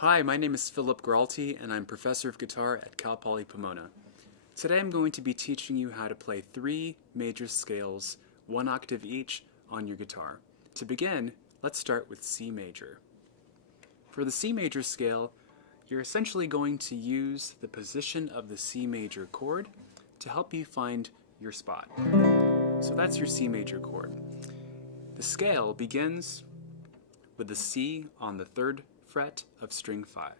Hi, my name is Philip Gralty, and I'm professor of guitar at Cal Poly Pomona. Today I'm going to be teaching you how to play 3 major scales, 1 octave each, on your guitar. To begin, let's start with C major. For the C major scale, you're essentially going to use the position of the C major chord to help you find your spot. So that's your C major chord. The scale begins with the C on the 3rd fret of string 5.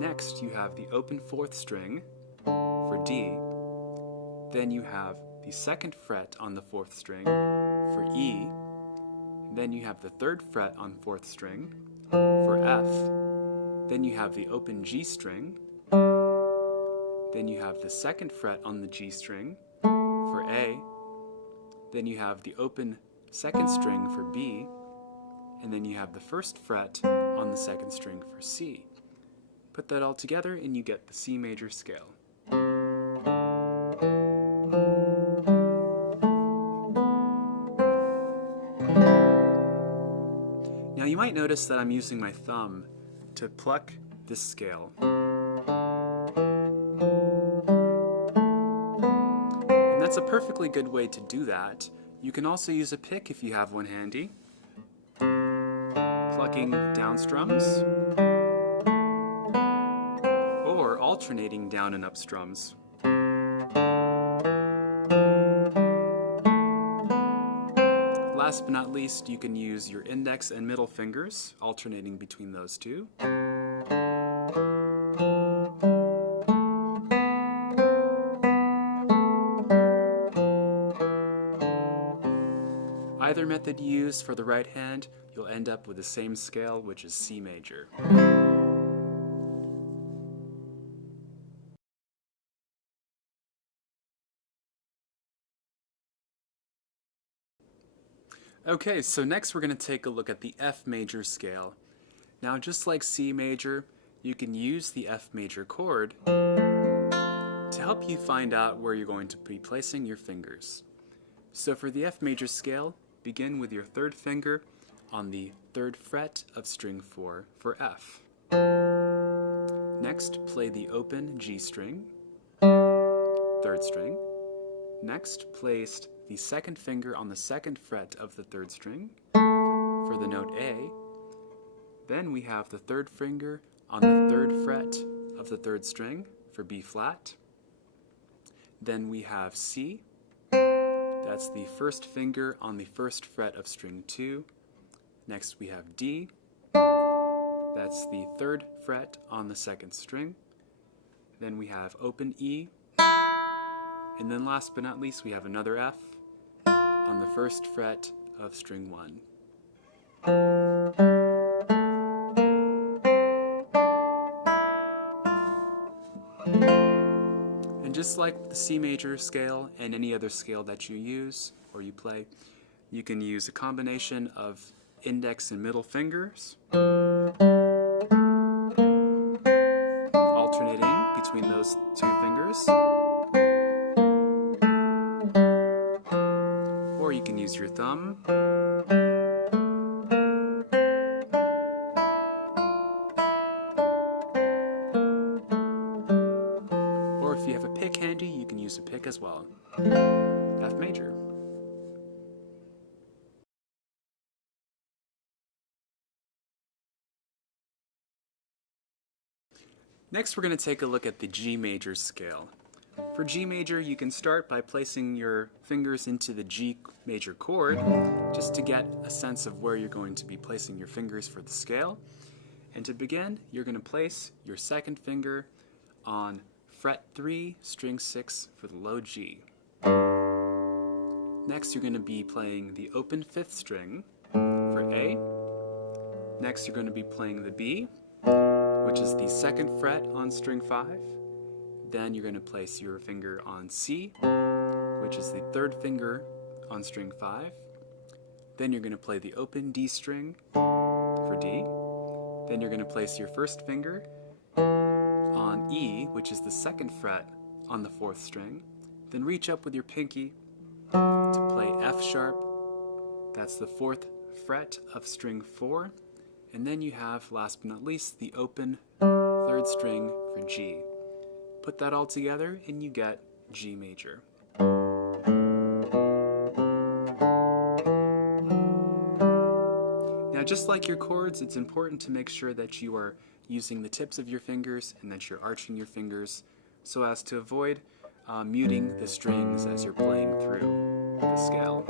Next, you have the open 4th string for D. Then you have the 2nd fret on the 4th string for E. Then you have the 3rd fret on 4th string for F. Then you have the open G string. Then you have the 2nd fret on the G string for A. Then you have the open 2nd string for B. And then you have the 1st fret on the 2nd string for C. Put that all together and you get the C major scale. Now you might notice that I'm using my thumb to pluck this scale. And that's a perfectly good way to do that. You can also use a pick if you have one handy, plucking down strums, or alternating down and up strums. Last but not least, you can use your index and middle fingers, alternating between those two. Either method you use for the right hand, you'll end up with the same scale, which is C major. Okay, so next we're going to take a look at the F major scale. Now, just like C major, you can use the F major chord to help you find out where you're going to be placing your fingers. So for the F major scale, begin with your 3rd finger on the 3rd fret of string 4 for F. Next, play the open G string, 3rd string. Next, place the 2nd finger on the 2nd fret of the 3rd string for the note A. Then we have the 3rd finger on the 3rd fret of the 3rd string for B flat. Then we have C. That's the 1st finger on the 1st fret of string 2. Next we have D. That's the 3rd fret on the 2nd string. Then we have open E. And then last but not least, we have another F on the 1st fret of string 1. And just like the C major scale and any other scale that you use or you play, you can use a combination of index and middle fingers, alternating between those 2 fingers. Or you can use your thumb. Or if you have a pick handy, you can use a pick as well. F major. Next, we're going to take a look at the G major scale. For G major, you can start by placing your fingers into the G major chord, just to get a sense of where you're going to be placing your fingers for the scale. And to begin, you're going to place your 2nd finger on fret 3, string 6 for the low G. Next, you're going to be playing the open 5th string for A. Next, you're going to be playing the B, which is the 2nd fret on string 5. Then you're going to place your finger on C, which is the 3rd finger on string 5. Then you're going to play the open D string for D. Then you're going to place your 1st finger on E, which is the 2nd fret on the 4th string. Then reach up with your pinky to play F sharp. That's the 4th fret of string 4. And then you have, last but not least, the open third string for G. Put that all together and you get G major. Now, just like your chords, it's important to make sure that you are using the tips of your fingers and that you're arching your fingers so as to avoid muting the strings as you're playing through the scale.